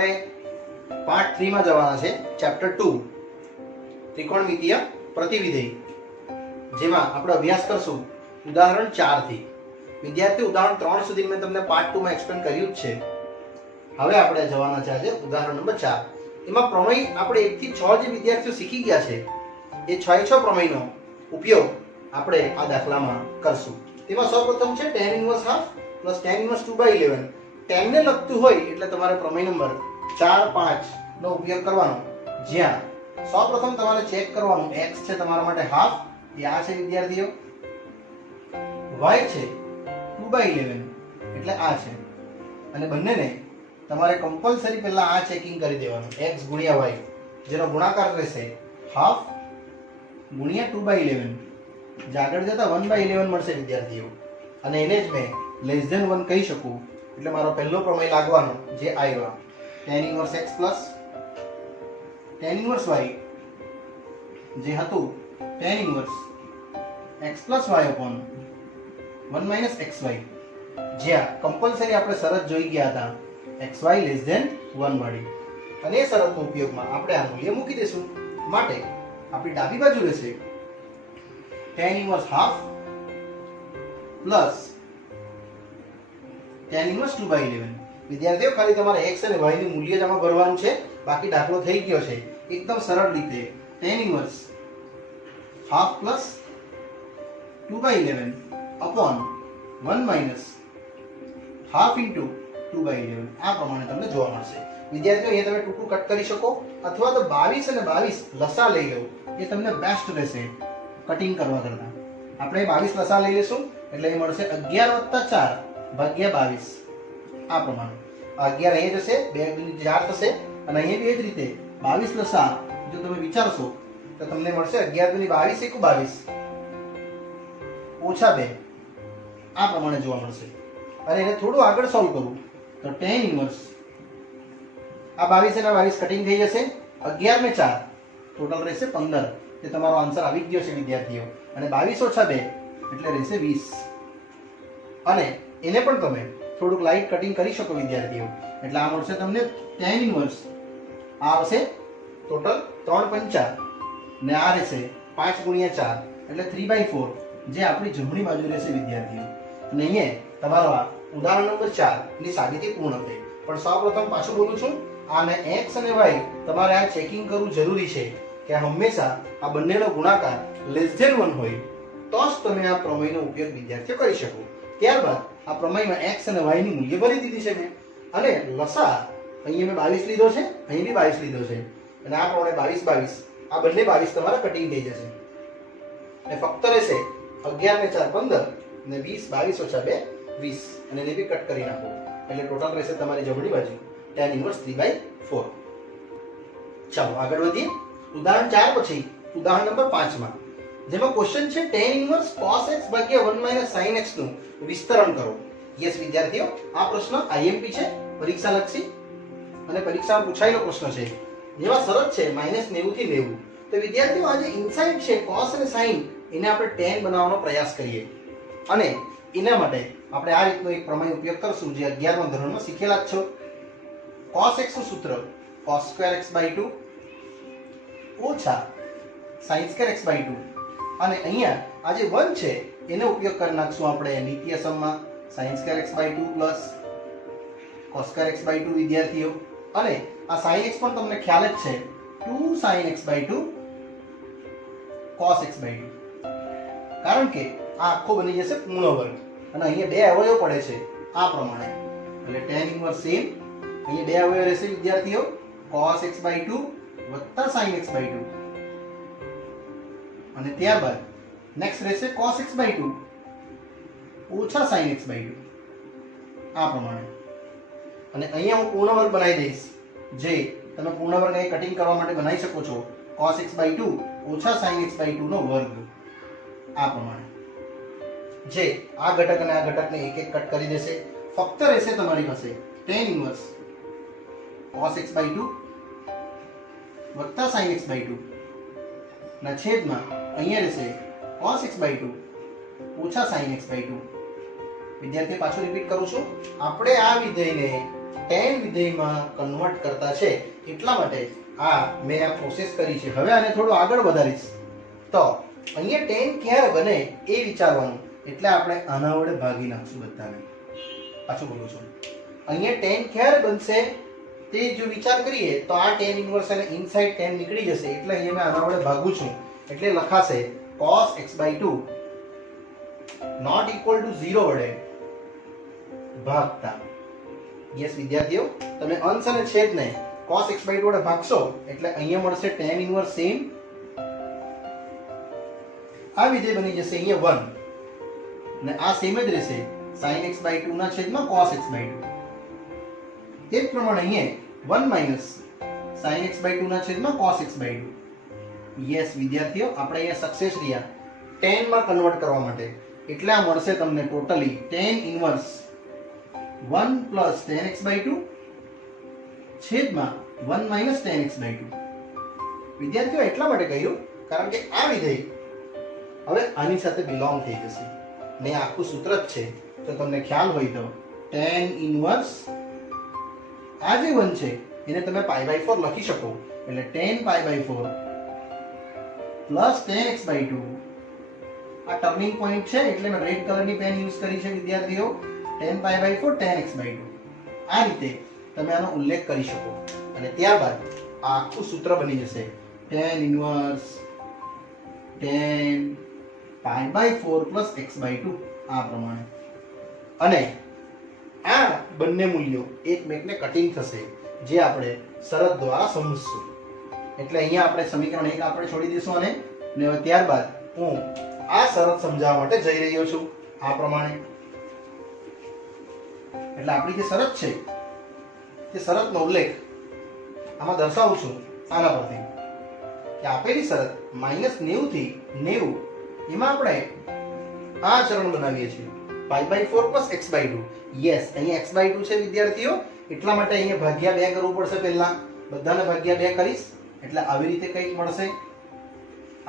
આપણે પાર્ટ 3 માં જવાના છે, ચેપ્ટર 2 ત્રિકોણમિતીય પ્રતિવિધેય, જેમાં આપણે અભ્યાસ કરશું ઉદાહરણ 4 થી. વિદ્યાર્થી ઉદાહરણ 3 સુધી મેં તમને પાર્ટ 2 માં એક્સપ્લેન કર્યું જ છે. હવે આપણે જવાના છે આજે ઉદાહરણ નંબર 4. એમાં પ્રમેય આપણે 1 થી 6 જે વિદ્યાર્થીઓ શીખી ગયા છે એ 6 પ્રમેયનો ઉપયોગ આપણે આ દાખલામાં કરશું. તેમાં સૌપ્રથમ છે tan inverse half plus tan inverse 2/11. tan ને લગતું હોય એટલે તમારે પ્રમેય નંબર 4, 5 નો ઉપયોગ કરવાનો, જ્યાં સૌપ્રથમ તમારે ચેક કરવાનું x છે તમારા માટે હાફ, એ આ છે વિદ્યાર્થીઓ, y છે 2/11 એટલે આ છે, અને બંનેને તમારે કમ્પલસરી પહેલા આ ચેકિંગ કરી દેવાનું x ગુણ્યા y, જેનો ગુણાકાર રહેશે હાફ ગુણ્યા 2/11, જે આગળ જતા 1/11 મળશે વિદ્યાર્થીઓ, અને એને જ મેં લેસ ધેન 1 કહી શકું. એટલે મારો પહેલો પ્રમેય લાગવાનો જે આવ્યો tan inverse x plus tan inverse y, જે હતું tan inverse x plus y upon 1 minus xy, જ્યાં કમ્પલસરી આપણે શરત જોઈ ગયા હતા xy લેસ ધેન 1 વાળી, અને એ શરતનો ઉપયોગમાં આપણે આ મૂલ્ય મૂકી દઈશું. માટે આપણી ડાબી બાજુ રહેશે tan inverse half plus tan inverse 2/11. વિદ્યાર્થીઓ ખાલી તમારે x અને y નું મૂલ્ય જ આમાં ભરવાનું છે, બાકી દાખલો થઈ ગયો છે એકદમ સરળ રીતે. tan inverse half plus 2/11 upon 1 minus half into 2/11 આ પ્રમાણે તમને જોવા મળશે. વિદ્યાર્થીઓ અહીંયા તમે ટૂંકું કટ કરી શકો, અથવા તો 22 અને 22 લસા લઈ લો, એ તમને બેસ્ટ રહેશે કટિંગ કરવા કરતા. આપણે 22 લસા લઈ લેશું એટલે એ મળશે 11 + 4 ભાગ્યા 22. આ પ્રમાણે 11 અહીંયા જશે, 2 × 4 થશે, અને અહીંયા બી એ જ રીતે 22 લસા જો તમે વિચારશો તો તમને મળશે 11 × 22 = 22 ઓછા 2. આ પ્રમાણે જોવા મળશે. અને એને થોડું આગળ સોલ્વ કરું તો tan inverse આ 22 અને 22 કટિંગ થઈ જશે, 11 ને 4 ટોટલ રહેશે 15. તે તમારો આન્સર આવી ગયો છે વિદ્યાર્થીઓ, અને 22 ઓછા 2 એટલે રહેશે 20. અને એને પણ તમે થોડુંક લાઇટ કટિંગ કરી શકો વિદ્યાર્થીઓ, એટલે આ મળશે તમને tan inverse આ આવશે ટોટલ 3 × 5 ને આ રહેશે 5 × 4 એટલે 3/4, જે આપણી જમણી બાજુ રહેશે વિદ્યાર્થીઓ. અને અહીંયા તમારો આ ઉદાહરણ નંબર 4 ની સાબિતી પૂર્ણ થઈ. પણ સૌપ્રથમ પાછું બોલું છું, આને x અને y તમારે આ ચેકિંગ કરવું જરૂરી છે કે હંમેશા આ બંનેનો ગુણાકાર લેસ ધેન 1 હોય તો જ તમે આ પ્રમેયનો ઉપયોગ વિદ્યાર્થીઓ કરી શકો. ત્યારબાદ આ પ્રમેયમાં x અને y ની મૂલ્ય ભરી દીધી છે મેં, અને લસા અહીંયા મેં 22 લીધો છે, અહીં બી 22 લીધો છે, અને આ પ્રમાણે 22 22 આ બંને 22 તમારા કટિંગ થઈ જશે, અને ફક્ત રહેશે 11 ને 4 15 ને 20 22 ઓછા 2 20, અને એને બી કટ કરી નાખો એટલે ટોટલ રહેશે તમારી જમણી બાજુ tan inverse 3/4. ચાલો આગળ વધીએ. ઉદાહરણ 4 પછી ઉદાહરણ નંબર 5 માં, જેમાં ક્વેશ્ચન છે tan inverse cos x ભાગ્યા 1 minus sin x નું વિસ્તરણ કરો. યસ વિદ્યાર્થીઓ, આ પ્રશ્ન IMP છે, પરીક્ષા લક્ષી, અને પરીક્ષામાં પૂછાયેલો પ્રશ્ન છે. જેમાં શરત છે -90 થી 90. તો વિદ્યાર્થીઓ આ જે ઇનસાઇડ છે cos અને sin, એને આપણે tan બનાવવાનો પ્રયાસ કરીએ, અને એના માટે આપણે આ રીતનો એક પ્રમેય ઉપયોગ કરશું જે 11મા ધોરણમાં શીખેલા જ છો. cos x નું સૂત્ર cos²x/2 ઓછા sin²x/2, અને અહીંયા આ જે 1 છે એનો ઉપયોગ કરી નાખશું આપણે નિત્ય સમમાં sin²x/2 પ્લસ cos²x/2 વિદ્યાર્થીઓ. અને આ sin x પણ તમને ખ્યાલ જ છે 2 sin x/2 cos x/2, કારણ કે આ આખો બની જશે પૂર્ણ વર્ગ, અને અહીંયા 2 અવયવ પડે છે આ પ્રમાણે, એટલે tan inverse સેમ અહીંયા 2 અવયવ રહેશે વિદ્યાર્થીઓ, cos x/2 વત્તા sin x/2, અને ત્યારબાદ નેક્સ્ટ રહેશે cos x/2 ઓછા sin x/2 આ પ્રમાણે. અને અહીંયા હું પૂર્ણ વર્ગ બનાવી દઈશ, જે તમે પૂર્ણ વર્ગ અહીં કટિંગ કરવા માટે બનાવી શકો છો, cos x/2 ઓછા sin x/2 નો વર્ગ આ પ્રમાણે, જે આ ઘટક અને આ ઘટકને એક એક કટ કરી દેશે. ફક્ત રહેશે તમારી પાસે tan inverse cos x/2 વત્તા sin x/2 ના છેદમાં અહીંયા રહેશે cos x/2 ઓછા sin x/2. વિદ્યાર્થી પાછું રિપીટ કરું છું, આપણે આ વિધેયને tan વિધેયમાં કન્વર્ટ કરતા છે એટલા માટે આ મેં આ પ્રોસેસ કરી છે. હવે આને થોડું આગળ વધારીશ તો અહીંયા tan ક્યારે બને એ વિચારવાનું. એટલે આપણે આના વડે ભાગી નાખશું બધાને. પાછું બોલું છું, અહીંયા tan ક્યારે બનશે તે જો વિચાર કરીએ તો આ tan ઇન્વર્સ અને ઇનસાઇડ tan નીકળી જશે. એટલે અહીંયા મેં આના વડે ભાગું છું એટલે લખાશે cos x/2 not equal to 0 વડે ભાગતા. યસ વિદ્યાર્થીઓ, તમે અંશ અને છેદને cos x/2 વડે ભાગશો એટલે અહીંયા મળશે tan ઇન્વર્સ સેમ. આ વિધેય બની જશે અહીંયા 1 ને આ સેમ જ રહેશે sin x/2 ના છેદમાં cos x/2. તે જ પ્રમાણે અહીંયા 1 માઈનસ sin x/2 ના છેદમાં cos x/2. યસ વિદ્યાર્થીઓ, આપણે અહીંયા સક્સેસ રહ્યા tan માં કન્વર્ટ કરવા માટે. એટલે આ મળશે તમને totally tan inverse 1 plus tan x/2 છેદમાં 1 માઈનસ tan x/2. વિદ્યાર્થીઓ એટલા માટે કહ્યું કારણ કે આ વિધેય હવે આની સાથે બિલોંગ થઈ જશે ને આખું સૂત્ર જ છે. તો તમને ખ્યાલ હોય તો tan ઇન્વર્સ આ જે 1 છે એને તમે π/4 લખી શકો. એટલે tan π/4 પ્લસ tan x/2. આ ટર્નિંગ પોઈન્ટ છે એટલે મેં રેડ કલરની પેન યુઝ કરી છે વિદ્યાર્થીઓ. tan π/4 tan x/2. આ રીતે તમે આનો ઉલ્લેખ કરી શકો અને ત્યારબાદ આ આખું સૂત્ર બની જશે tan inverse tan π/4 plus x/2 આ પ્રમાણે. અને આ બંને મૂલ્યો એકમેકને કટિંગ થશે જે આપણે શરત દ્વારા સમજીશું. એટલે અહીંયા આપણે સમીકરણ 1 આપણે છોડી દઈશું અને હવે ત્યારબાદ હું આ શરત સમજાવવા માટે જઈ રહ્યો છું આ પ્રમાણે. એટલે આપણી જે શરત છે તે શરતનો ઉલ્લેખ આમાં દર્શાવું છું આના પરથી કે આપેલી શરત -90 થી 90 એમાં આપણે આ ચરણ બનાવીએ છીએ π/4 પ્લસ x/2. યસ, અહીંયા x/2 છે વિદ્યાર્થીઓ એટલા માટે અહીંયા ભાગ્યા 2 કરવું પડશે. પહેલા બધાને ભાગ્યા 2 કરીશ એટલે આવી રીતે કંઈક મળશે.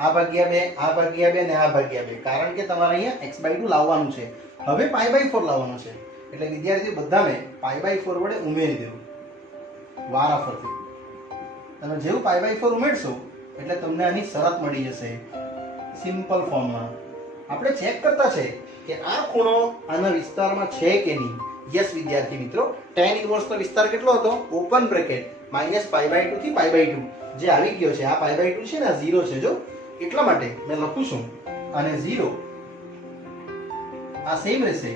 આ ભાગ્યા 2, આ ભાગ્યા 2 ને આ ભાગ્યા 2. કારણ કે તમારે અહીંયા x/2 લાવવાનું છે. હવે π/4 લાવવાનો છે એટલે વિદ્યાર્થીઓ બધાને π/4 વડે ઉમેરી દેવું વારાફરતી. તમે જેવું π/4 ઉમેરશો એટલે તમને આની શરત મળી જશે સિમ્પલ ફોર્મમાં. આપણે ચેક કરતા છે કે આ ખૂણો આના વિસ્તારમાં છે કે નહીં. યસ વિદ્યાર્થી મિત્રો, tan ઇન્વર્સ નો વિસ્તાર કેટલો હતો? ઓપન બ્રેકેટ -π/2 થી π/2 જે આવી ગયો છે. આ π/2 છે ને આ 0 છે. જો એટલા માટે મેં લખું છું અને 0 આ સેમ રહેશે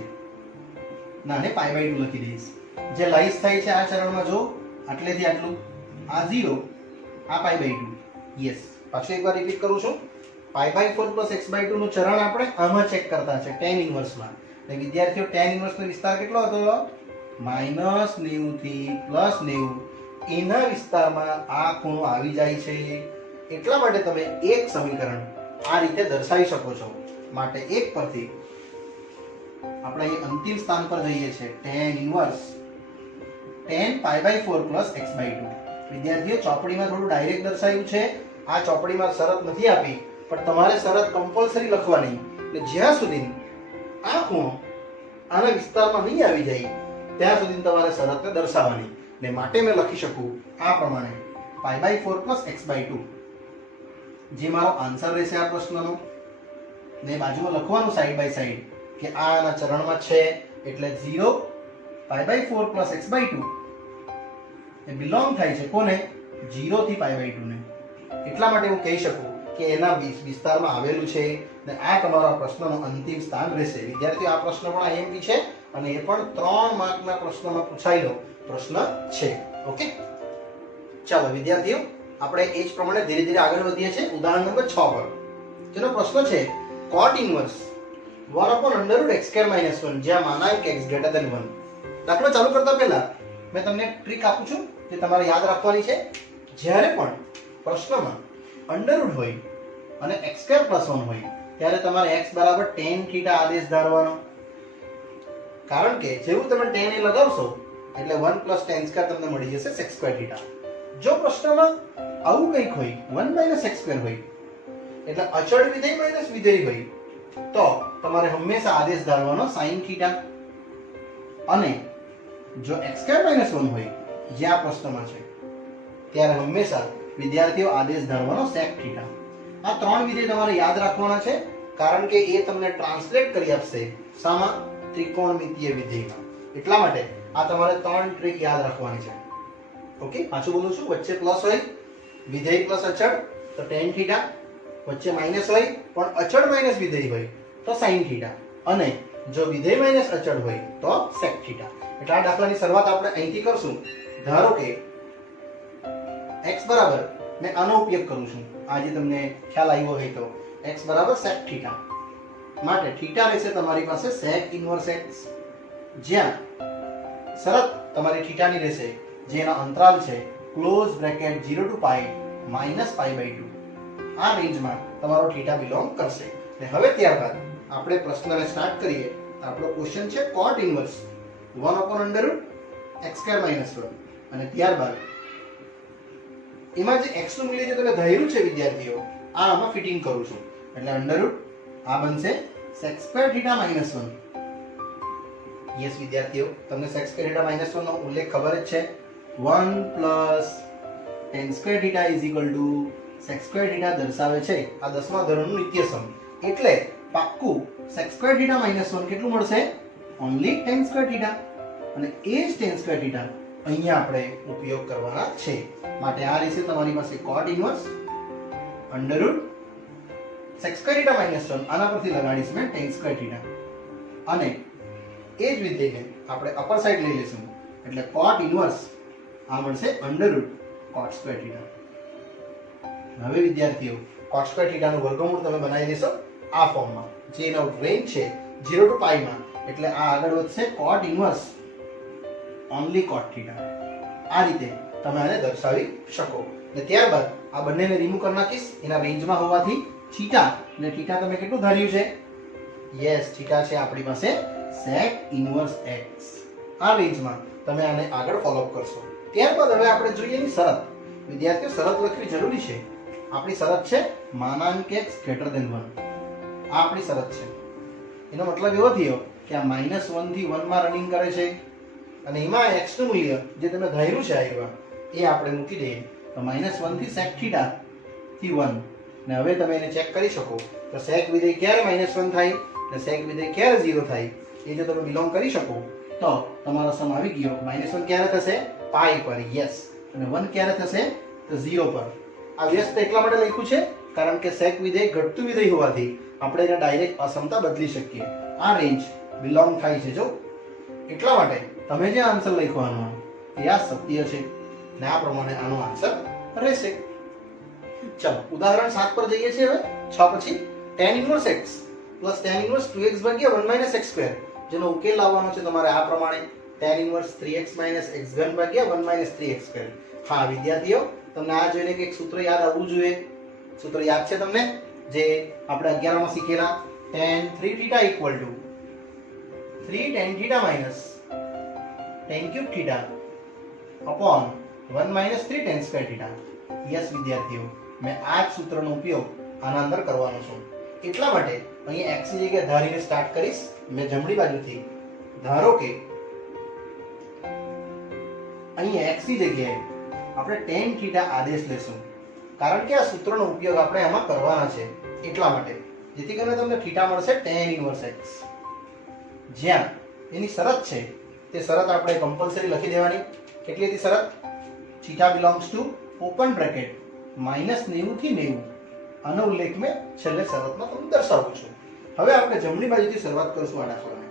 ના ને π/2 લખી દઈશ. જે લાઈસ થાય છે આ ચરણમાં જો આટલેથી આટલું આ 0 આ π/2. યસ, પાછું એકવાર રિપીટ કરું છું. π/4 પ્લસ x/2 નું ચરણ આપણે આમાં ચેક કરતા છે tan ઇન્વર્સમાં. ને વિદ્યાર્થીઓ tan ઇન્વર્સ નો વિસ્તાર કેટલો હતો? -90 થી +90 એના વિસ્તારમાં આ ખૂણો આવી જાય છે. એટલા માટે તમે એક સમીકરણ આ રીતે દર્શાવી શકો છો. માટે એક પરથી આપણે અહીં અંતિમ સ્થાન પર જઈએ છીએ tan inverse tan π/4 plus x/2. વિદ્યાર્થીઓ ચોપડીમાં થોડું ડાયરેક્ટ દર્શાવ્યું છે. આ ચોપડીમાં શરત નથી આપી પણ તમારે શરત કમ્પલસરી લખવાની. એટલે જ્યાં સુધી આ ખૂણો આના વિસ્તારમાં નહીં આવી જાય ત્યાં સુધી તમારે શરતને દર્શાવવાની. ને માટે મેં લખી શકું આ પ્રમાણે π/4 પ્લસ x/2 જે મારો આન્સર રહેશે આ પ્રશ્નનો. ને બાજુમાં લખવાનું સાઈડ બાય સાઈડ કે આ આના ચરણમાં છે એટલે 0 π/4 પ્લસ x/2 એ બિલોંગ થાય છે કોને? 0 થી π/2 ને. એટલા માટે હું કહી શકું કે એના વિસ્તારમાં આવેલું છે. ને આ તમારા પ્રશ્નનો અંતિમ સ્થાન રહેશે. વિદ્યાર્થીઓ આ પ્રશ્ન પણ IMP છે અને એ પણ 3 માર્કના પ્રશ્નમાં પૂછાયેલો પ્રશ્ન છે. ઓકે, ચાલો વિદ્યાર્થીઓ આપણે એ જ પ્રમાણે ધીરે ધીરે આગળ વધીએ છીએ ઉદાહરણ નંબર 6 પર. જેનો પ્રશ્ન છે cot ઇન્વર્સ 1/√x² - 1 જ્યાં માનાંક x > 1. દાખલો ચાલુ કરતા પહેલા મેં તમને ટ્રીક આપું છું જે તમારે યાદ રાખવાની છે. જ્યારે પણ પ્રશ્નમાં અંડરરૂટ હોય અને x² + 1 હોય ત્યારે તમારે x બરાબર tan θ આદેશ ધારવાનો. કારણ કે જેવું તમે tan એ લગાવશો એટલે 1 + tan² તમને મળી જશે sec²θ. જો પ્રશ્નમાં આવું કંઈક હોય 1 - x² હોય એટલે અચળ વિધેય માઈનસ વિધેય હોય તો તમારે હંમેશા આદેશ ધારવાનો sin θ. અને જો x² - 1 હોય જે આ પ્રશ્નમાં છે ત્યારે હંમેશા વિદ્યાર્થીઓ આદેશ ધારવાનો sec θ. આ ત્રણ વિધેય તમારે યાદ રાખવાના છે કારણ કે એ તમને ટ્રાન્સલેટ કરી આપશે શામાં? ત્રિકોણમિતીય વિધેયમાં. એટલા માટે આ તમારે ત્રણ ટ્રીક યાદ રાખવાની છે. ઓકે, પાછું બોલું છું, વચ્ચે પ્લસ હોય વિધેય પ્લસ અચળ તો tan θ, વચ્ચે માઇનસ હોય પણ અચળ માઇનસ વિધેય હોય તો sin θ, અને જો વિધેય માઇનસ અચળ હોય તો sec θ. એટલે આ દાખલાની શરૂઆત આપણે અહીંથી કરશું. ધારો કે x બરાબર, મેં આનો ઉપયોગ કરું છું આજે તમને ખ્યાલ આવ્યો હોય તો x બરાબર sec θ માટે θ રહેશે તમારી પાસે sec ઇન્વર્સ x, જ્યાં શરત તમારી θ ની રહેશે જેનો અંતરાલ છે close bracket 0 to pi minus pi/2. આ રેન્જમાં તમારો θ બિલોંગ કરશે. અને હવે ત્યારબાદ આપણે પ્રશ્નને સ્ટાર્ટ કરીએ. આપણો ક્વેશ્ચન છે cot ઇન્વર્સ 1/√x² - 1, અને ત્યારબાદ એમાં જે x નું મૂલ્ય જે તમે ધાર્યું છે વિદ્યાર્થીઓ, આ આમાં ફિટિંગ કરું છું એટલે અંડરરૂટ આ બનશે sec² θ - 1. યસ વિદ્યાર્થીઓ, તમને sec² θ - 1 નો ઉલ્લેખ ખબર જ છે. 1 + tan² θ = sec² θ દર્શાવે છે આ 10મા ધોરણનું નિત્યસમ. એટલે પાક્કું sec² θ - 1 કેટલું મળશે? Only tan² θ. અને એ જ tan² θ અહીંયા આપણે ઉપયોગ કરવાના છે. માટે આ રહેશે તમારી પાસે cot ઇન્વર્સ અંડરરૂટ sec² θ - 1. આના પરથી લગાડીશ મેં tan² θ, અને એ જ વિધેયને આપણે અપર સાઈડ લઈ લેશું એટલે cot ઇન્વર્સ આ મળશે અંડરરૂટ cot² θ. હવે વિદ્યાર્થીઓ cot² θ નું વર્ગમૂળ તમે બનાવી દેશો આ ફોર્મમાં, જે એનો રેન્જ છે 0 to pi માં, એટલે આ આગળ વધશે cot ઇન્વર્સ ઓન્લી cot θ. આ રીતે તમે આને દર્શાવી શકો. અને ત્યારબાદ આ બંનેને રિમૂવ કરી નાખીશ એના રેન્જમાં હોવાથી. θ ને θ તમે કેટલું ધાર્યું છે? યસ, θ છે આપણી પાસે sec ઇન્વર્સ x. આ રેન્જમાં તમે આને આગળ ફોલો અપ કરશો. ત્યારબાદ હવે આપણે જોઈએ એની શરત. વિદ્યાર્થીઓ શરત લખવી જરૂરી છે. આપણી શરત છે માનાંક x greater than 1. આ આપણી શરત છે. એનો મતલબ એવો થયો કે આ -1 થી 1 માં રનિંગ કરે છે, અને એમાં x નું મૂલ્ય જે તમે ધાર્યું છે આવ્યા એ આપણે મૂકી દઈએ તો -1 થી sec θ થી 1. ને હવે તમે એને ચેક કરી શકો તો sec વિધેય ક્યારે -1 થાય અને sec વિધેય ક્યારે 0 થાય એ જો તમે બિલોંગ કરી શકો તો તમારો સમ આવી ગયો. -1 ક્યારે થશે? પાઈ પર. યસ. અને 1 ક્યારે થશે? તો 0 પર. આ વ્યસ્ત એટલા માટે લખ્યું છે કારણ કે sec વિધેય ઘટતું વિધેય હોવાથી આપણે એને ડાયરેક્ટ અસમતા બદલી શકીએ. આ રેન્જ બિલોંગ થાય છે જો, એટલા માટે તમે જે આન્સર લખવાનો એ આ સત્ય છે ને આ પ્રમાણે આનો આન્સર રહેશે. ચલો ઉદાહરણ 7 પર જઈએ છીએ. હવે 6 પછી tan inverse x + tan inverse 2x / 1 - x², જેનો ઉકેલ લાવવાનો છે તમારે આ પ્રમાણે tan inverse 3x - x³ / 1 - 3x². હા વિદ્યાર્થીઓ, તમને આ જોઈને કે એક સૂત્ર યાદ આવવું જોઈએ. સૂત્ર યાદ છે તમને જે આપણે 11 માં શીખેલા? tan 3θ = 3 tan θ - tan³ θ upon 1 - 3 tan² θ. Yes વિદ્યાર્થીઓ, મેં આ જ સૂત્રનો ઉપયોગ આના અંદર કરવાનો છું. એટલા માટે અહીંયા x ની જગ્યાએ ધારીને સ્ટાર્ટ કરીશ. મેં જમણી બાજુથી ધારો કે અહીંયા x ની જગ્યાએ આપણે tan θ આદેશ લેશું કારણ કે આ સૂત્રનો ઉપયોગ આપણે આમાં કરવાના છે. એટલા માટે જેથી કરીને તમને θ મળશે tan ઇન્વર્સ x, જ્યાં એની શરત છે તે શરત આપણે કમ્પલસરી લખી દેવાની. કેટલી હતી શરત? θ belongs to ઓપન બ્રેકેટ -90 થી 90. આનો ઉલ્લેખ મેં છેલ્લે શરતમાં તમને દર્શાવું છું. હવે આપણે જમણી બાજુથી શરૂઆત કરશું આ દાખલાને.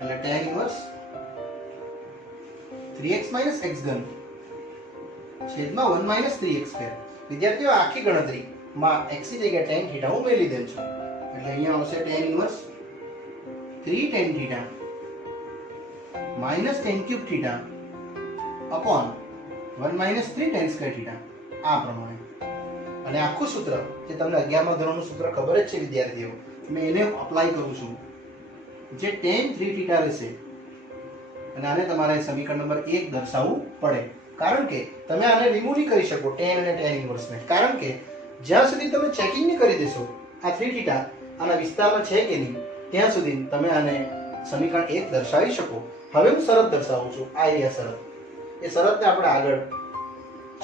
એટલે tan ઇન્વર્સ 3x - x³ છેદમાં 1 - 3x². વિદ્યાર્થીઓ આખી ગણતરીમાં x ની જગ્યાએ tan θ હું મેળવી દેમ છું. એટલે અહીંયા આવશે tan inverse 3 tan θ - tan³ θ upon 1 - 3 tan² θ. આ પ્રમાણે. અને આખું સૂત્ર જે તમને 11મા ધોરણનું સૂત્ર ખબર જ છે વિદ્યાર્થીઓ, મેં એને અપ્લાય કરું છું જે tan 3θ રહેશે. અને આને તમારે સમીકરણ નંબર 1 દર્શાવવું પડે કારણ કે તમે આને રિમૂવ નહીં કરી શકો tan અને tan ઇન્વર્સને, કારણ કે જ્યાં સુધી તમે ચેકિંગ નહીં કરી દેશો આ 3θ આના વિસ્તારમાં છે કે નહીં ત્યાં સુધી તમે આને સમીકરણ 1 દર્શાવી શકો. હવે હું શરત દર્શાવું છું, આ એ શરત. એ શરતને આપણે આગળ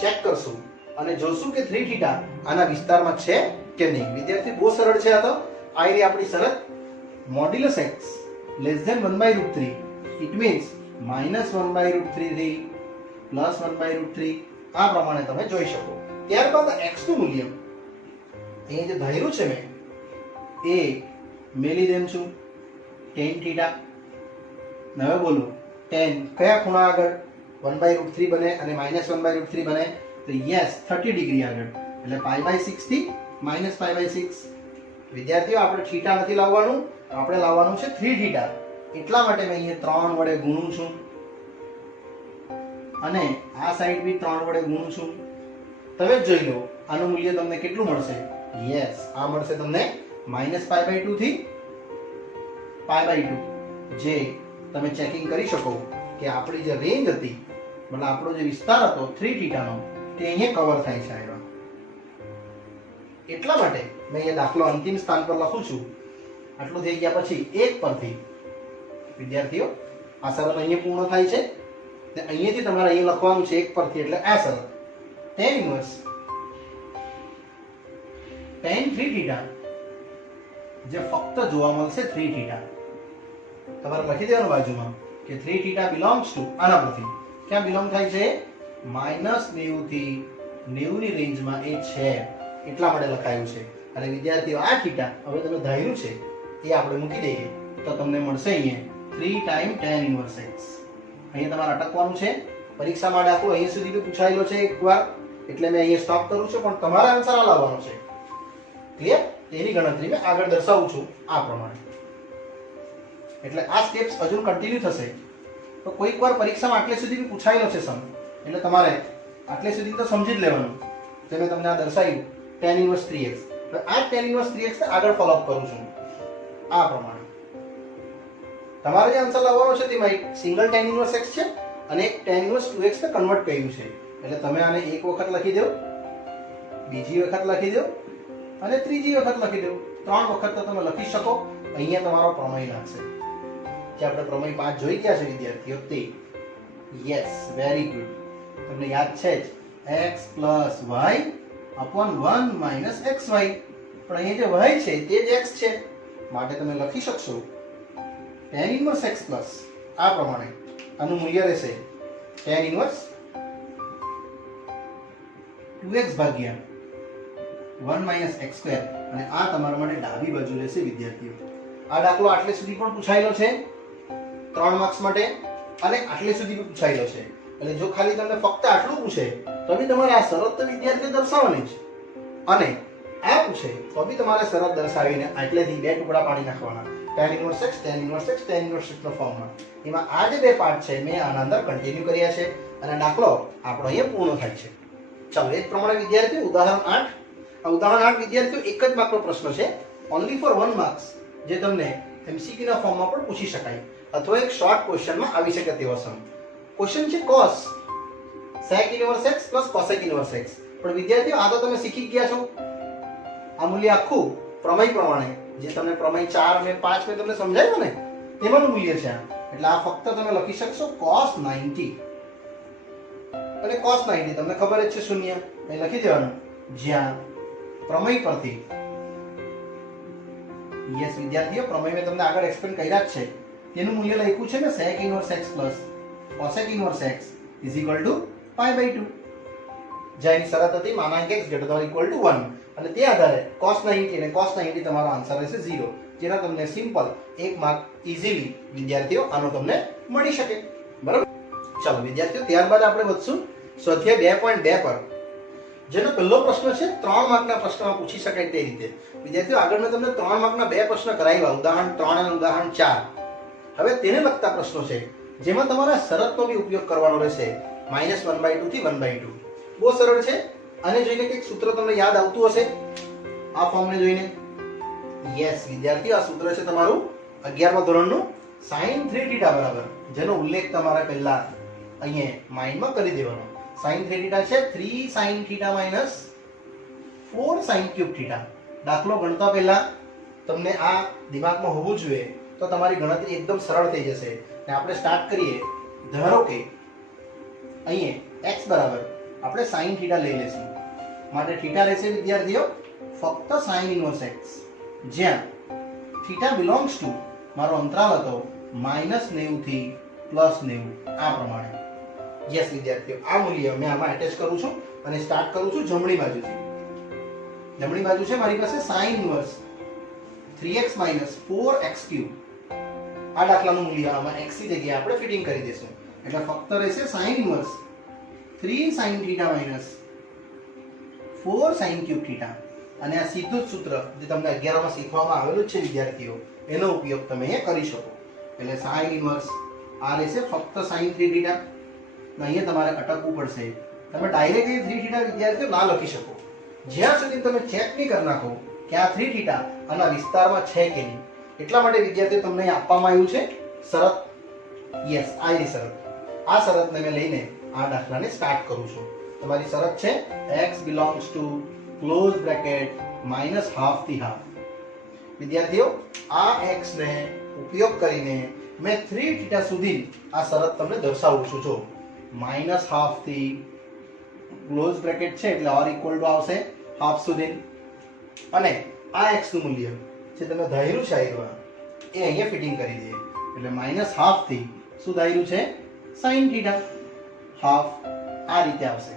ચેક કરશું અને જોશું કે 3 થીટા આના વિસ્તારમાં છે કે નહીં. વિદ્યાર્થી બહુ સરળ છે. આ તો આ એ આપણી શરત. Modulus x less than 1/√3 it means -1/√3 plus 1/√3 આ પ્રમાણે તમે જોઈ શકો. ત્યારબાદ x નું મૂલ્ય અહીં જે ધાર્યું છે મેં એ મેલી દેમ છું tan થીટા. હવે બોલો tan કયા ખૂણા આગળ 1/√3 બને અને -1/√3 બને તો યસ 30 ડિગ્રી આગળ, એટલે π/6 થી -π/6. વિદ્યાર્થીઓ આપણે થીટા નથી લાવવાનું, આપણે લાવવાનું છે 3 થીટા. એટલા માટે મેં અહીંયા 3 વડે ગુણું છું અને આ સાઈડ બી 3 વડે ગુણું છું. તમે જ જોઈ લો આનું મૂલ્ય તમને કેટલું મળશે. યસ આ મળશે તમને -π/2 થી π/2. જે તમે ચેકિંગ કરી શકો કે આપણી જે રેન્જ હતી મતલબ આપણો જે વિસ્તાર હતો 3 થીટાનો તે અહીંયા કવર થાય છે. આવ્યા એટલા માટે મેં એ દાખલો અંતિમ સ્થાન પર લખું છું. આટલું થઈ ગયા પછી 1 પરથી વિદ્યાર્થીઓ આ શરત અહીંયા પૂર્ણ થાય છે ને અહીંયાથી તમારે અહીંયા લખવાનું છે 1 પરથી, એટલે આ શરત tan ઇન્વર્સ tan 3 થીટા જે ફક્ત જોવા મળશે 3 થીટા. તમારે લખી દેવાનું બાજુમાં કે 3 થીટા બિલોંગ્સ ટુ આના પરથી ક્યાં બિલોંગ થાય છે -90 થી 90 ની રેન્જમાં એ છે એટલા માટે લખાયું છે. અને વિદ્યાર્થીઓ આ થીટા હવે તમે ધાર્યું છે એ આપણે મૂકી દઈએ તો તમને મળશે અહીંયા 3 ટાઈમ tan ઇન્વર્સ x. અહીંયા તમારે અટકવાનું છે. પરીક્ષામાં દાખલો અહીં સુધી બી પૂછાયેલો છે એકવાર, એટલે મેં અહીંયા સ્ટોપ કરું છું, પણ તમારા આન્સર આ લાવવાનો છે. ક્લિયર? તેની ગણતરી મેં આગળ દર્શાવું છું આ પ્રમાણે. એટલે આ સ્ટેપ્સ હજુ કન્ટિન્યુ થશે. તો કોઈક વાર પરીક્ષામાં આટલે સુધી બી પૂછાયેલો છે સમ, એટલે તમારે આટલે સુધી તો સમજી જ લેવાનું. જે મેં તમને આ દર્શાવ્યું tan ઇન્વર્સ 3x. તો આ tan ઇન્વર્સ 3x ને આગળ ફોલો અપ કરું છું આ પ્રમાણે. તમારે જે આન્સર લાવવાનો છે તેમાં એક સિંગલ tan ઇન્વર્સ x છે અને એક tan ઇન્વર્સ 2x ને કન્વર્ટ કર્યું છે. એટલે તમે આને એક વખત લખી દો, બીજી વખત લખી દો અને ત્રીજી વખત લખી દો. 3 વખત તો તમે લખી શકો. અહીંયા તમારો પ્રમેય લાગશે જે આપણે પ્રમેય 5 જોઈ ગયા છે વિદ્યાર્થીઓ તે. Yes very good. તમને યાદ છે જ x + y upon 1 - xy. પણ અહીંયા જે y છે તે જ x છે માટે તમે લખી શકશો tan ઇન્વર્સ x પ્લસ આ પ્રમાણે આનું મૂલ્ય રહેશે tan ઇન્વર્સ 2x ભાગ્યા 1 - x² અને આ તમારા માટે ડાબી બાજુ રહેશે વિદ્યાર્થીઓ. આ દાખલો આટલે સુધી પણ પૂછાયેલો છે 3 માર્ક્સ માટે અને આટલે સુધી પણ પૂછાયેલો છે. એટલે જો ખાલી તમને ફક્ત આટલું પૂછે તો બી તમારે આ શરત તો વિદ્યાર્થીઓ દર્શાવવાની છે, અને આ પૂછે તો બી તમારે શરત દર્શાવીને આટલેથી 2 ટુકડા પાડી નાખવાના. tan inverse x tan inverse x tan inverse x નો ફોર્મમાં. એમાં આ જે બે પાર્ટ છે મેં આના અંદર કન્ટિન્યુ કર્યા છે અને દાખલો આપણો અહીંયા પૂર્ણ થાય છે. ચાલો એ જ પ્રમાણે વિદ્યાર્થીઓ ઉદાહરણ 8. આ ઉદાહરણ 8 વિદ્યાર્થીઓ એક જ માર્કનો પ્રશ્ન છે, ઓન્લી ફોર 1 માર્ક્સ, જે તમને MCQ ના ફોર્મમાં પણ પૂછી શકાય અથવા એક શોર્ટ ક્વેશ્ચનમાં આવી શકે તેવો સમ. ક્વેશ્ચન છે cos sec inverse x + cosec inverse x. પણ વિદ્યાર્થીઓ આ તો તમે શીખી ગયા છો. આ મૂલ્ય આખું પ્રમેય પ્રમાણે જે તમને પ્રમેય 4 અને 5 મેં તમને સમજાવ્યું ને તેમાંનું મૂલ્ય છે આ. એટલે આ ફક્ત તમે લખી શકશો cos 90 અને cos 90 તમને ખબર જ છે 0 અહીં લખી દેવાનું, જ્યાં પ્રમેય પરથી. યસ વિદ્યાર્થીઓ પ્રમેય મેં તમને આગળ એક્સપ્લેન કર્યા જ છે. તેનું મૂલ્ય લખ્યું છે ને sec inverse x + cosec inverse x = π/2. જેની શરત હતી માનાંક x > = 1 અને તે આધારે cos 90 અને cos 90 તમારો આન્સર રહેશે 0, જેના તમને સિમ્પલ 1 માર્ક ઈઝીલી વિદ્યાર્થીઓ આનો તમને મળી શકે. બરાબર? ચાલો વિદ્યાર્થીઓ ત્યારબાદ આપણે વધશું સ્વાધ્યાય 2.2 પર, જેનો પહેલો પ્રશ્ન છે 3 માર્કના પ્રશ્નમાં પૂછી શકાય તે રીતે. વિદ્યાર્થીઓ આગળ મેં તમને 3 માર્કના 2 પ્રશ્ન કરાવ્યા, ઉદાહરણ 3 અને ઉદાહરણ 4. હવે તેને લગતા પ્રશ્નો છે જેમાં તમારે શરતનો બી ઉપયોગ કરવાનો રહેશે -1/2 થી 1/2. બહુ સરળ છે. આને જોઈને કંઈક સૂત્ર તમને યાદ આવતું હશે આ ફોર્મને જોઈને. યસ વિદ્યાર્થીઓ આ સૂત્ર છે તમારું 11મા ધોરણનું sin 3θ બરાબર, જેનો ઉલ્લેખ તમારે પહેલા અહીંયા માઇન્ડમાં કરી દેવાનો. sin 3θ છે 3 sin θ - 4 sin³ θ. દાખલો ગણતા પહેલા તમને આ દિમાગમાં હોવું જોઈએ તો તમારી ગણતરી એકદમ સરળ થઈ જશે. ને આપણે સ્ટાર્ટ કરીએ. ધારો કે અહીંયા x બરાબર આપણે sin θ લઈ લેશું. માટે θ રહેશે વિદ્યાર્થીઓ ફક્ત sin ઇન્વર્સ x, જ્યાં θ બિલોંગ્સ ટુ મારો અંતરાલ હતો -90 થી +90 આ પ્રમાણે. યસ વિદ્યાર્થીઓ, આ મૂલ્ય મેં આમાં એટેચ કરું છું અને સ્ટાર્ટ કરું છું જમણી બાજુથી. જમણી બાજુ છે મારી પાસે sin ઇન્વર્સ 3x - 4x3. આ દાખલાનું મૂલ્ય આમાં x ની જગ્યાએ આપણે ફિટિંગ કરી દઈશું. એટલે ફક્ત રહેશે sin ઇન્વર્સ 3 sin θ - 4 sin3 θ. અને આ સીધું જ સૂત્ર જે તમને 11 માં શીખવામાં આવેલું છે વિદ્યાર્થીઓ, એનો ઉપયોગ તમે અહીંયા કરી શકો. એટલે sin ઇન્વર્સ આ રહેશે ફક્ત sin3 θ. અહીંયા તમારે અટકવું પડશે. તમે ડાયરેક્ટલી 3 θ વિદ્યાર્થીઓ ના લખી શકો જ્યાં સુધી તમે ચેક નહીં કરી નાખો કે આ 3 θ આના વિસ્તારમાં છે કે નહીં. એટલા માટે વિદ્યાર્થીઓ તમને અહીં આપવામાં આવ્યું છે શરત. યસ, આ એ શરત. આ શરતને મેં લઈને આ દાખલાને સ્ટાર્ટ કરું છું. તમારી શરત છે x belongs to close bracket -½ થી ½. વિદ્યાર્થીઓ, આ x ને ઉપયોગ કરીને મેં 3 θ સુધી આ શરત તમને દર્શાવું છું. જો -½ થી ક્લોઝ બ્રેકેટ છે એટલે r ઇક્વલ ટુ આવશે ½ સુધી, અને આ x નું મૂલ્ય જે તમે ધાર્યું છે એ અહીંયા ફિટિંગ કરી દઈએ. એટલે -½ થી શું ધાર્યું છે sin θ ½ આ રીતે આવશે.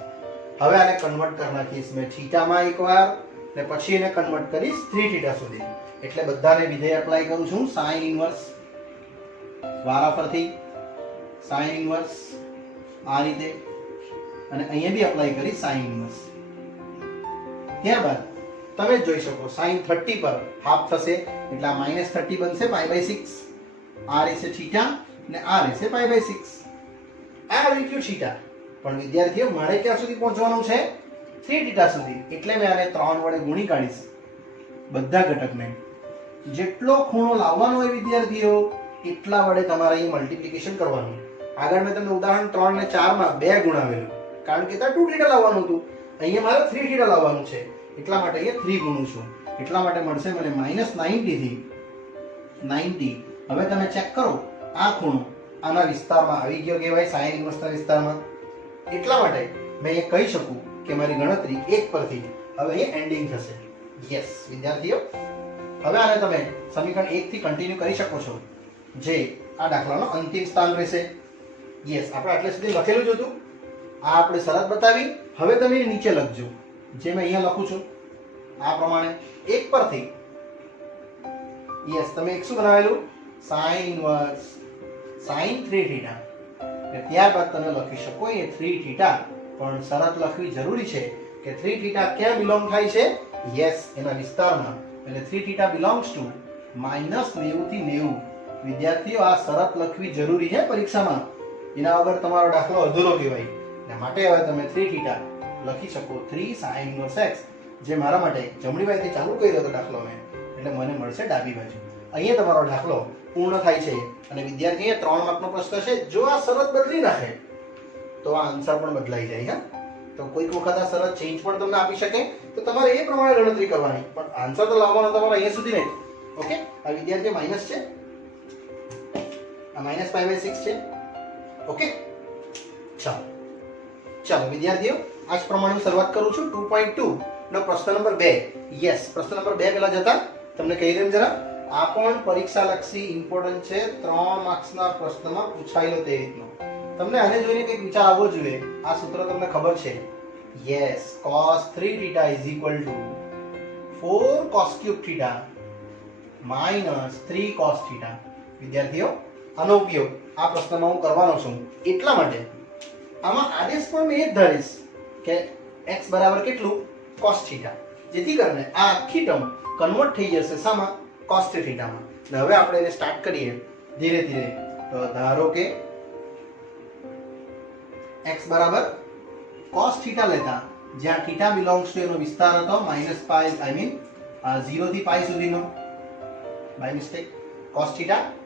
હવે આને કન્વર્ટ કરી નાખીશ મેં θ માં એકવાર, ને પછી એને કન્વર્ટ કરીશ 3 θ સુધી. એટલે બધાને વિધેય એપ્લાય કરું છું. sin ઇન્વર્સ વારાફરતી sin ઇન્વર્સ આ રીતે, અને અહીંયા બી એપ્લાય કરી sin ઇન્વર્સ. ત્યારબાદ તમે જોઈ શકો sin 30 પર હાફ થશે એટલે આ -30 બનશે π/6. આ રહેશે θ ને આ રહેશે π/6. આ આવી ગયું θ. પણ વિદ્યાર્થીઓ, મારે ક્યાં સુધી પહોંચવાનું છે? 3 θ સુધી. એટલે મેં આને 3 વડે ગુણી કાઢીશ બધા ઘટકને. જેટલો ખૂણો લાવવાનો હોય વિદ્યાર્થીઓ એટલા વડે તમારે અહીં મલ્ટીપ્લિકેશન કરવાનું. આગળ મેં તમને ઉદાહરણ 3 ને 4 માં 2 ગુણાવેલું, કારણ કે ત્યાં 2 θ લાવવાનું હતું. અહીંયા મારે 3 θ લાવવાનું છે, એટલા માટે અહીંયા 3 ગુણું છું. એટલા માટે મળશે મને -90 થી 90. હવે તમે ચેક કરો, આ ખૂણો આના વિસ્તારમાં આવી ગયો કહેવાય, sin ઇન્વર્સના વિસ્તારમાં. એટલા માટે મેં એ કહી શકું કે મારી ગણતરી 1 પરથી હવે અહીંયા એન્ડિંગ થશે. યસ વિદ્યાર્થીઓ, હવે આને તમે સમીકરણ 1 થી કન્ટિન્યુ કરી શકો છો, જે આ દાખલાનો અંતિમ સ્થાન રહેશે. યસ, આપણે આટલે સુધી લખેલું જ હતું. આ આપણે શરત બતાવી. હવે તમે નીચે લખજો જે મેં અહીંયા લખું છું આ પ્રમાણે 1 પરથી. યસ, તમે એક શું બનાવેલું? sin inverse sin3 θ. અને ત્યારબાદ તમે લખી શકો એ 3 θ, પણ શરત લખવી જરૂરી છે કે 3 θ ક્યાં બિલોંગ થાય છે? યસ, એના વિસ્તારમાં. એટલે 3 θ બિલોંગ્સ ટુ -90 થી 90. વિદ્યાર્થીઓ, આ શરત લખવી જરૂરી છે પરીક્ષામાં. એના વગર તમારો દાખલો અધૂરો કહેવાય. એટલે માટે હવે તમે 3 θ લખી શકો 3 sin ઇન્વર્સ x, જે મારા માટે જમણી બાજુથી ચાલુ કર્યો હતો દાખલો મેં, એટલે મને મળશે ડાબી બાજુ. અહીંયા તમારો દાખલો પૂર્ણ થાય છે. અને વિદ્યાર્થીએ 3 માર્કનો પ્રશ્ન છે. જો આ શરત બદલી નાખે તો આ આન્સર પણ બદલાઈ જાય. તો કોઈક વખત આ શરત ચેન્જ પણ તમને આપી શકે, તો તમારે એ પ્રમાણે ગણતરી કરવાની, પણ આન્સર તો લાવવાનો તમારે અહીંયા સુધી નહીં. ઓકે, આ વિદ્યાર્થી માઈનસ છે, આ -π/6 છે. ઓકે, ચાલો વિદ્યાર્થીઓ, આ જ પ્રમાણે શરૂઆત કરું છું. 2.2 નો પ્રશ્ન નંબર 2. યસ, પ્રશ્ન નંબર 2 પહેલા જતા તમને કહી દઉં જરા. આ પણ પરીક્ષા લક્ષી ઇમ્પોર્ટન્ટ છે. 3 માર્ક્સના પ્રશ્નમાં પૂછાયેલો તે રીતનો. તમને આને જોઈને કંઈક વિચાર આવવો જોઈએ. આ સૂત્ર તમને ખબર છે. Yes, cos 3 θ = 4 cos³ θ - 3 cos θ. વિદ્યાર્થીઓ, આનો ઉપયોગ આ પ્રશ્નમાં હું કરવાનો છું. એટલા માટે આમાં આદેશ પણ મેં એ જ ધારીશ કે x બરાબર કેટલું? cos θ. જેથી કરીને આ આખી ટર્મ કન્વર્ટ થઈ જશે શામાં? cos 3 θ માં. હવે આપણે એને સ્ટાર્ટ કરીએ ધીરે ધીરે. તો ધારો કે x બરાબર cos θ લેતા, જ્યાં θ બિલોંગ્સ ટુ એનો વિસ્તાર હતો -π, 0 થી π સુધીનો. બાય મિસ્ટેક cos θ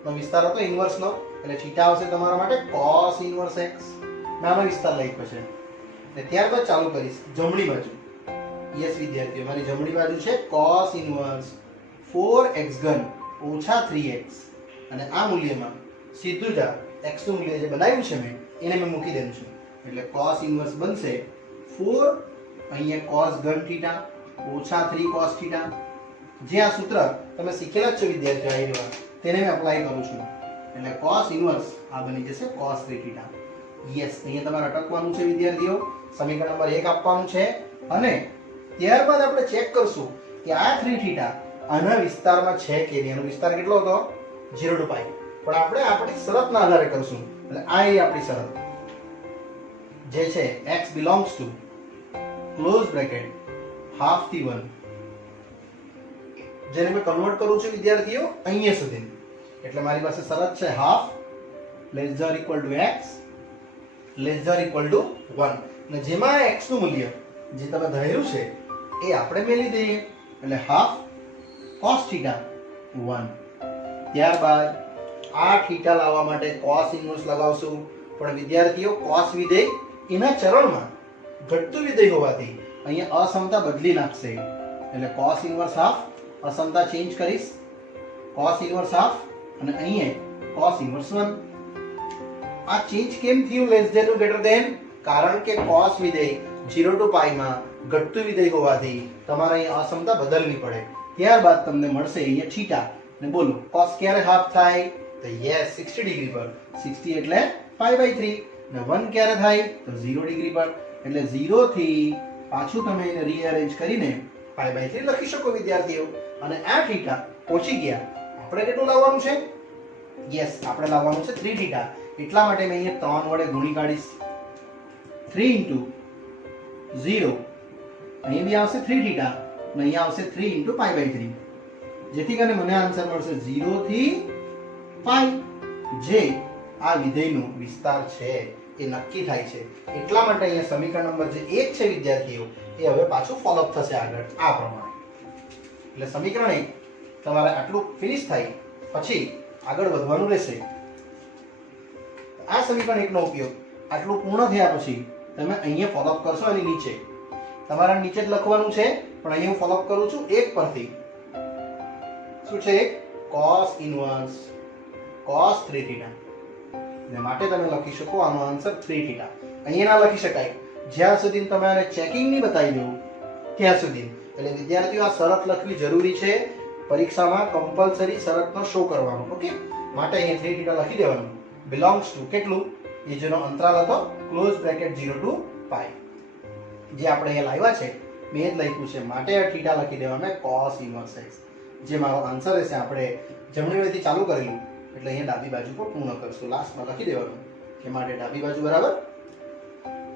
નો વિસ્તાર હતો ઇન્વર્સ નો, એટલે θ આવશે તમારા માટે cos ઇન્વર્સ x. નાનો વિસ્તાર લખ્યો છે. અને ત્યારબાદ ચાલુ કરીશ જમણી બાજુ. યસ વિદ્યાર્થીઓ, મારી જમણી બાજુ છે cos ઇન્વર્સ 4x³ - 3x, અને આ મૂલ્યમાં સીધું જ x નું મૂલ્ય જે બનાવ્યું છે મેં એને મેં મૂકી દેવું છું એટલે cos ઇન્વર્સ બનશે 4 અહીંયા cos ઘન થીટા ઓછા 3 cos થીટા જે આ સૂત્ર તમે શીખેલા જ છો વિદ્યાર્થીઓ આ રહ્યું તેને મેં એપ્લાય કરું છું એટલે cos ઇન્વર્સ આ બની જશે cos 3 થીટા યસ અહીંયા તમારે અટકવાનું છે વિદ્યાર્થીઓ સમીકરણ નંબર 1 આપવાનું છે અને ત્યારબાદ આપણે ચેક કરશું કે આ 3 થીટા આના વિસ્તારમાં છે કે નહીં એનો વિસ્તાર કેટલો હતો 0 to π પણ આપણે આપણી શરતના આધારે કરશું એટલે આ એ આપણી શરત જે છે x belongs to close bracket half થી 1 જેને મેં કન્વર્ટ કરું છું વિદ્યાર્થીઓ અહીંયા સુધી એટલે મારી પાસે શરત છે half less than equal to x less than equal to 1 અને જેમાં x નું મૂલ્ય જે તમે ધાર્યું છે એ આપણે મેળવી દઈએ એટલે હાફ cos થીટા 1 ત્યારબાદ આ થીટા લાવવા માટે cos ઇન્વર્સ લગાવશું પણ વિદ્યાર્થીઓ cos વિધેય એના ચરણમાં ઘટતું વિધેય હોવાથી અહીંયા અસમતા બદલી નાખશે એટલે cos ઇન્વર્સ હાફ અસમતા ચેન્જ કરીશ cos ઇન્વર્સ હાફ અને અહીંયા cos ઇન્વર્સ 1 આ ચેન્જ કેમ થયું less than to greater than કારણ કે cos વિધેય 0 to π માં ઘટતું વિધેય હોવાથી તમારે અહીં અસમતા બદલવી પડે ત્યારબાદ તમને મળશે અહીંયા થીટા ને બોલો cos ક્યારે હાફ થાય તો યસ 60 ડિગ્રી પર 60 એટલે π/3 ને 1 ક્યારે થાય તો 0 ડિગ્રી પર એટલે 0 થી પાછું તમે એને રીઅરેન્જ કરીને π/3 લખી શકો વિદ્યાર્થીઓ અને આ થીટા પહોંચી ગયા આપણે કેટલું લાવવાનું છે યસ આપણે લાવવાનું છે 3 થીટા એટલા માટે મેં અહીંયા 3 વડે ગુણી કાઢીશ 3 into 0 અહીં બી આવશે 3 થીટા અને અહીંયા આવશે 3 into π/3 જેથી કરીને મને આન્સર મળશે 0 થી π જે આ વિધેયનો વિસ્તાર છે એ નક્કી થાય છે એટલા માટે અહીંયા સમીકરણ નંબર જે 1 છે વિદ્યાર્થીઓ એ હવે પાછું ફોલોઅપ થશે આગળ આ પ્રમાણે એટલે સમીકરણ 1 તમારે આટલું ફિનિશ થાય પછી આગળ વધવાનું રહેશે આ સમીકરણ 1 નો ઉપયોગ આટલું પૂર્ણ થયા પછી તમે અહીંયા ફોલોઅપ કરશો અને નીચે તમારા નીચે જ લખવાનું છે પણ અહીંયા હું ફોલોઅપ કરું છું 1 પરથી શું છે cos ઇન્વર્સ cos 3 થીટા ને માટે તમે લખી શકો આનો આન્સર 3 થીટા અહીંયા ના લખી શકાય જ્યાં સુધી તમારે ચેકિંગ નહીં બતાવી દઉં ત્યાં સુધી એટલે વિદ્યાર્થીઓ આ શરત લખવી જરૂરી છે પરીક્ષામાં કમ્પલસરી શરતનો શો કરવાનો ઓકે માટે અહીંયા 3 થીટા લખી દેવાનું belongs to કેટલું એ જેનો અંતરાલ હતો ક્લોઝ બ્રેકેટ 0 to π જે આપણે અહીંયા લાવ્યા છે મેં જ લખ્યું છે માટે આ થીટા લખી દેવાના cos ઇન્વર્સ x જે મારો આન્સર હશે આપણે જમણી બાજુથી ચાલુ કરેલું એટલે અહીંયા ડાબી બાજુ પર પૂર્ણ કરશું લાસ્ટમાં લખી દેવાનું કે માટે ડાબી બાજુ બરાબર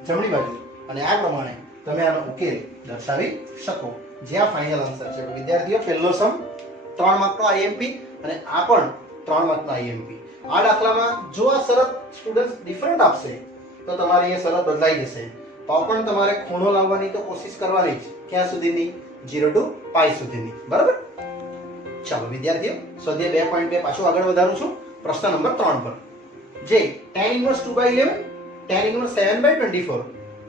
જમણી બાજુ અને આ પ્રમાણે તમે આનો ઉકેલ દર્શાવી શકો જે આ ફાઇનલ આન્સર છે વિદ્યાર્થીઓ પહેલો સમ 3 માર્કનો IMP અને આ પણ 3 માર્કનો IMP આ દાખલામાં જો આ શરત સ્ટુડન્ટ્સ ડિફરન્ટ આપશે તો તમારે અહીંયા શરત બદલાઈ જશે તો પણ તમારે ખૂણો લાવવાની તો કોશિશ કરવાની જ ક્યાં સુધીની 0 to π સુધીની બરાબર ચાલો વિદ્યાર્થીઓ સ્વાધ્યાય 2.2 પાછું આગળ વધારું છું પ્રશ્ન નંબર 3 પર જે tan ઇન્વર્સ 2/11 tan ઇન્વર્સ 7/24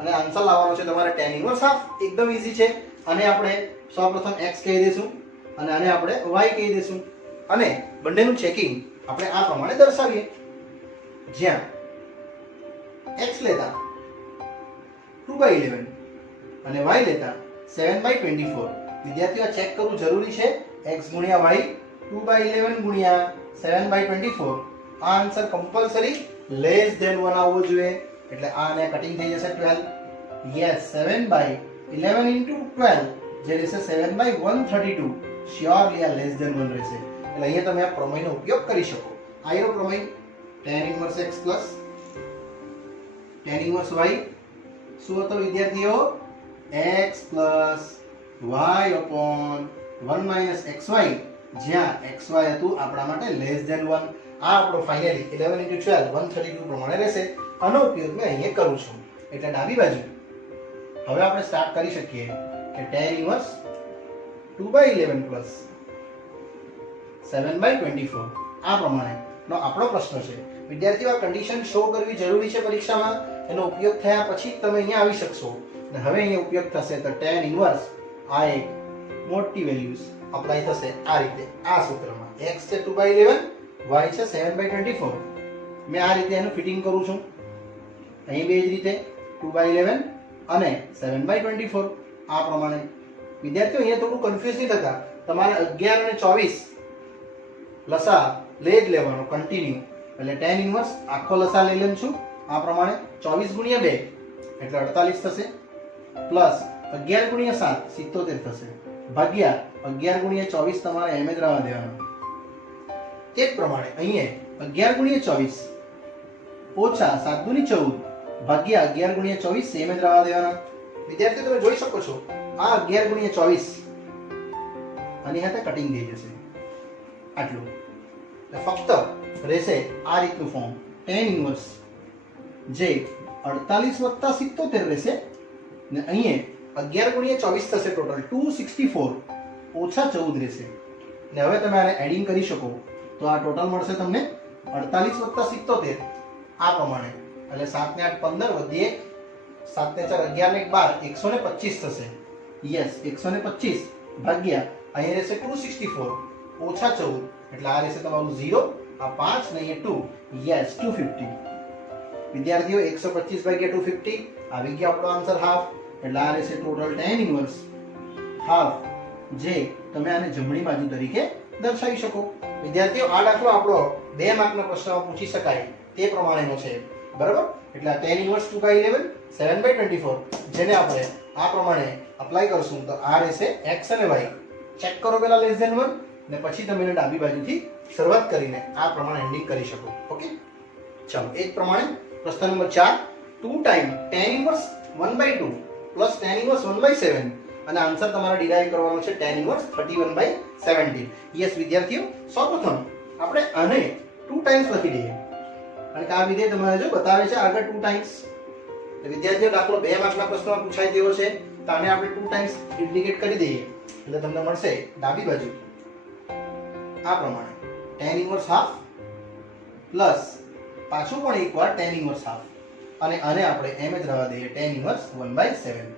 અને આન્સર લાવવાનો છે તમારે tan ઇન્વર્સ હાફ એકદમ ઈઝી છે અને આપણે સૌપ્રથમ x કહી દઈશું અને આને આપણે y કહી દઈશું અને બંનેનું ચેકિંગ આપણે આ પ્રમાણે દર્શાવીએ જ્યાં x લેતા 2/11 અને y લેતા 7/24 વિદ્યાર્થીઓ ચેક કરવું જરૂરી છે x ગુણ્યા y 2/11 ગુણ્યા 7/24 આ આન્સર કમ્પલસરી લેસ ધેન 1 આવવો જોઈએ એટલે આ ને કટિંગ થઈ જશે 12 યસ 7/11 into 12 જે રહેશે 7/132 શ્યોરલી આ લેસ ધેન 1 રહેશે એટલે અહીંયા તમે આ પ્રમેયનો ઉપયોગ કરી શકો આયરો પ્રમેય tan inverse x tan inverse y શું હતો વિદ્યાર્થીઓ x y upon 1 - xy જ્યાં xy હતું આપણા માટે લેસ ધેન 1 આ આપણો ફાઇનલી 11 into 12 132 પ્રમાણે રહેશે આનો ઉપયોગ મેં અહીંયા કરું છું એટલે ડાબી બાજુ હવે આપણે સ્ટાર્ટ કરી શકીએ કે tan ઇન્વર્સ 2/11 plus 7/24 આ પ્રમાણેનો આપણો પ્રશ્ન છે વિદ્યાર્થીઓ આ કન્ડિશન શો કરવી જરૂરી છે પરીક્ષામાં એનો ઉપયોગ થયા પછી તમે અહીંયા આવી શકશો અને હવે અહીંયા ઉપયોગ થશે તો tan ઇન્વર્સ આ એક મોટી વેલ્યુઝ અપ્લાય થશે આ રીતે આ સૂત્રમાં x છે 2/11 y છે 7/24. મેં આ રીતે એનું ફિટિંગ કરું છું. અહીં બે જ રીતે 2/11 અને 7/24 આ પ્રમાણે. વિદ્યાર્થીઓ અહીંયા થોડું કન્ફ્યુઝ નહીં થતા. તમારે 11 અને 24 લસા લે જ લેવાનો કન્ટિન્યુ. એટલે tan ઇન્વર્સ આખો લસા લઈ લઉં છું આ પ્રમાણે. 24 ગુણ્યા 2 એટલે 48 થશે, પ્લસ 11 ગુણ્યા 7 77 થશે, ભાગ્યા 11 ગુણ્યા 24 તમારે એમ જ રહેવા દેવાનું. તે જ પ્રમાણે અહીંયા 11 ગુણ્યા 24 ઓછા 7 દુની 14 ભાગ્યા 11 ગુણ્યા 24 સેમ જ રહેવા દેવાના. વિદ્યાર્થીઓ તમે જોઈ શકો છો આ 11 ગુણ્યા 24 આની સાથે કટિંગ થઈ જશે આટલું. ફક્ત રહેશે આ રીતનું ફોર્મ tan ઇન્વર્સ જે 48 વત્તા 77 રહેશે ને અહીંયા 11 ગુણ્યા 24 થશે ટોટલ 264 ઓછા 14 રહેશે. ને હવે તમે આને એડિંગ કરી શકો તો આ ટોટલ મળશે તમને 48 વત્તા 77 આ પ્રમાણે. એટલે 7 ને 8 15 વધીએ 7 ને 4 11 ને 1 12 125 થશે. યસ 125 ભાગ્યા અહીં રહેશે 264 ઓછા 14 એટલે આ રહેશે તમારું 0. આ 5 ને અહીંયા 2 યસ 250. વિદ્યાર્થીઓ 125 ભાગ્યા 250 આવી ગયો આપણો આન્સર હાફ. એટલે આ રહેશે ટોટલ tan ઇન્વર્સ હાફ જે તમે આને જમણી બાજુ તરીકે દર્શાવી શકો. વિદ્યાર્થીઓ આ દાખલો આપણો 2 માર્કના પ્રશ્નમાં પૂછી શકાય તે પ્રમાણેનો છે, બરાબર. એટલે આ tan ઇન્વર્સ 2/11 7/24 જેને આપણે આ પ્રમાણે અપ્લાય કરશું તો આ રહેશે x અને y. ચેક કરો પહેલા <1 ને પછી તમે એને ડાબી બાજુથી શરૂઆત કરીને આ પ્રમાણે એન્ડિંગ કરી શકો. ઓકે, ચાલો એ જ પ્રમાણે પ્રશ્ન number 4 2 time tan inverse 1/2 plus tan inverse 1/7 અને આન્સર તમારે ડિરાઈવ કરવાનો છે tan ઇન્વર્સ 31/17. યસ વિદ્યાર્થીઓ, સૌપ્રથમ આપણે આને 2 ટાઈમ્સ લખી દઈએ કારણ કે આ વિધેય તમારે જો બતાવે છે આગળ 2 ટાઈમ્સ. વિદ્યાર્થીઓ દાખલો 2 માર્કના પ્રશ્નમાં પૂછાય તેવો છે તો આને આપણે 2 ટાઈમ્સ ઇન્ડિકેટ કરી દઈએ એટલે તમને મળશે ડાબી બાજુ આ પ્રમાણે tan ઇન્વર્સ હાફ પ્લસ પાછું પણ એકવાર tan ઇન્વર્સ હાફ અને આને આપણે એમ જ રહેવા દઈએ tan ઇન્વર્સ 1/7.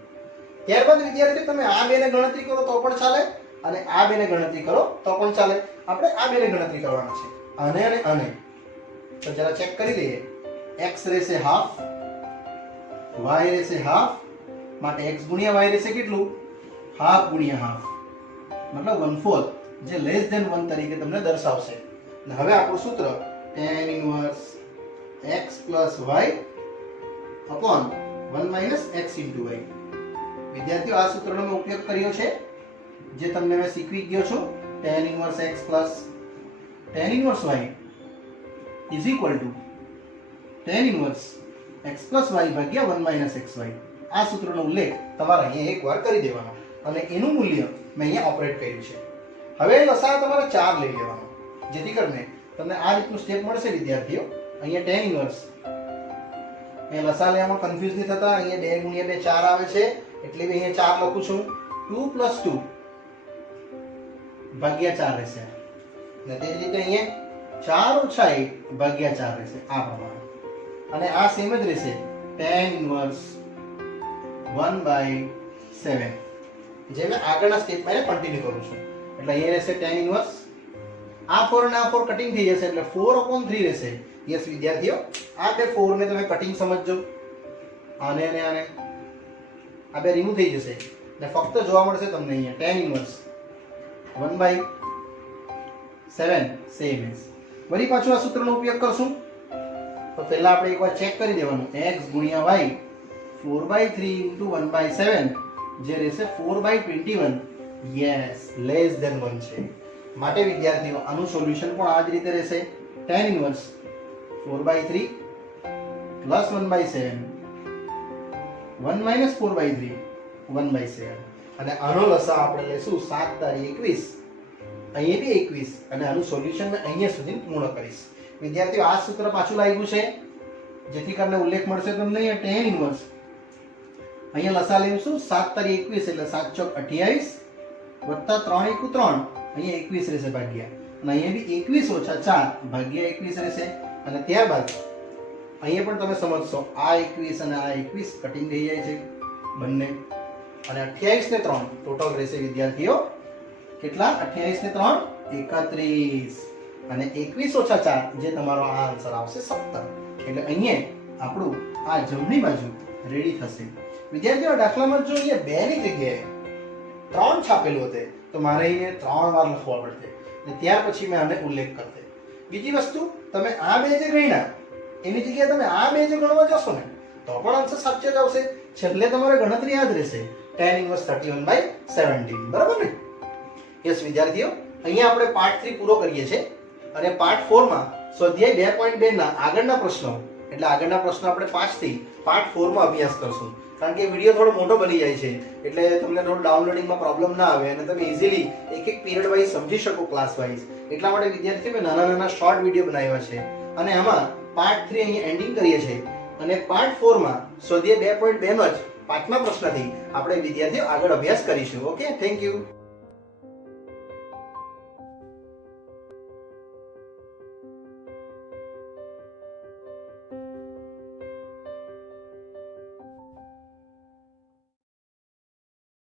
ત્યારબાદ વિદ્યાર્થીઓ તમે આ બેને ગણતરી કરો તો પણ ચાલે અને આ બેને ગણતરી કરો તો પણ ચાલે. આપણે આ બેને ગણતરી કરવાના છે આને અને આને. તો જરા ચેક કરી લઈએ. x રહેશે હાફ, y રહેશે હાફ, માટે x ગુણ્યા y રહેશે કેટલું? હાફ ગુણ્યા હાફ, મતલબ 1/4 જે લેસ ધેન 1 તરીકે તમને દર્શાવશે. અને હવે આપણું સૂત્ર tan inverse x y upon 1 - x into y. વિદ્યાર્થીઓ આ સૂત્રનો મેં ઉપયોગ કર્યો છે જે તમને મેં શીખવી ગયો છું. tan inverse x plus tan inverse y is equal to tan inverse x plus y ભાગ્યા 1 - xy. આ સૂત્રનો ઉલ્લેખ તમારે અહીંયા એકવાર કરી દેવાનો અને એનું મૂલ્ય મેં અહીંયા ઓપરેટ કર્યું છે. હવે લસા તમારે 4 લઈ લેવાનો જેથી કરીને તમને આ રીતનું સ્ટેપ મળશે વિદ્યાર્થીઓ. અહીંયા tan ઇન્વર્સ મેં લસા લેવામાં કન્ફ્યુઝ નહીં થતા. અહીંયા 2 ગુણ્યા 2 4 આવે છે એટલે મેં અહીંયા 4 લખું છું. 2 + 2 ભાગ્યા 4 રહેશે અને તે જ રીતે અહીંયા 4 - 1 ભાગ્યા 4 રહેશે આ પ્રમાણે. અને આ સેમ જ રહેશે tan ઇન્વર્સ 1/7 જે મેં આગળના સ્ટેપમાં એને કન્ટિન્યુ કરું છું. એટલે અહીંયા રહેશે tan ઇન્વર્સ આ 4 અને આ 4 કટિંગ થઈ જશે એટલે 4/3 રહેશે. યસ વિદ્યાર્થીઓ, આ બે 4 ને તમે કટિંગ સમજજો. આને અને આને આ બે રિમૂવ થઈ જશે એટલે ફક્ત જોવા મળશે તમને અહીંયા tan ઇન્વર્સ 1/7 સેમ એઝ. વળી પાછું આ સૂત્રનો ઉપયોગ કરશું તો પહેલા આપણે એકવાર ચેક કરી દેવાનું. x ગુણ્યા y 4/3 into 1/7 જે રહેશે 4/21. યસ લેસ ધેન 1 છે. માટે વિદ્યાર્થીઓ આનું સોલ્યુશન પણ આ જ રીતે રહેશે. tan ઇન્વર્સ 4/3 plus 1/7 1 minus 4/3 1/7 અને આનો લસા આપણે લેશું 7 તારી 21 અહીંયા બી 21 અને આનું સોલ્યુશન મેં અહીંયા સુધી પૂર્ણ કરીશ. વિદ્યાર્થીઓ આ સૂત્ર પાછું લાગ્યું છે જેથી કરીને ઉલ્લેખ મળશે તમને અહીંયા tan ઇન્વર્સ. અહીંયા લસા લેશું 7 તારી 21 એટલે 7 ચોક 28 વત્તા 3 એકુ 3 અહીંયા 21 રહેશે ભાગ્યા અને અહીંયા બી 21 ઓછા 4 ભાગ્યા 21 રહેશે. અને ત્યારબાદ અહીંયા પણ તમે સમજશો આ 21 અને આ 21 કટિંગ થઈ જાય છે બંને અને 28 ને 3 ટોટલ રહેશે વિદ્યાર્થીઓ કેટલા? 28 ને 3 31 અને 21 ઓછા 4 જે તમારો આ આન્સર આવશે 17. એટલે અહીંયા આપણું આ જમણી બાજુ રેડી થશે. વિદ્યાર્થીઓ દાખલામાં જો અહીંયા 2 ની જગ્યાએ 3 છાપેલું હશે તો મારે અહીંયા 3 વાર લખવા પડશે અને ત્યાર પછી મેં આને ઉલ્લેખ કરતે. બીજી વસ્તુ, તમે આ બે જે ગણ્યા એની જગ્યાએ તમે આ બે જે ગણવા જશો ને તો પણ આન્સર સાચો જ આવશે. છેલ્લે તમારે ગણતરી યાદ રહેશે, tan inverse 31/17. બરાબર ને? યસ વિદ્યાર્થીઓ, અહીંયા આપણે પાર્ટ 3 પૂરો કરીએ છીએ અને પાર્ટ 4 માં સ્વાધ્યાય 2.2 ના આગળના પ્રશ્નો, એટલે આગળના પ્રશ્નો આપણે 5 થી પાર્ટ 4 માં અભ્યાસ કરશું. કારણ કે વિડિયો થોડો મોટો બની જાય છે એટલે તમને થોડું ડાઉનલોડિંગમાં પ્રોબ્લેમ ના આવે અને તમે ઇઝીલી એક પીરિયડ વાઇઝ સમજી શકો, ક્લાસ વાઇઝ. એટલા માટે વિદ્યાર્થીઓ મેં નાના શોર્ટ વિડિયો બનાવ્યા છે અને આમાં પાર્ટ 3 અહીં એન્ડિંગ કરીએ છીએ અને પાર્ટ 4 માં સ્વાધ્યાય 2.2 નો જ 5મા પ્રશ્નથી આપણે વિદ્યાર્થીઓ આગળ અભ્યાસ કરીશું. Okay, thank you.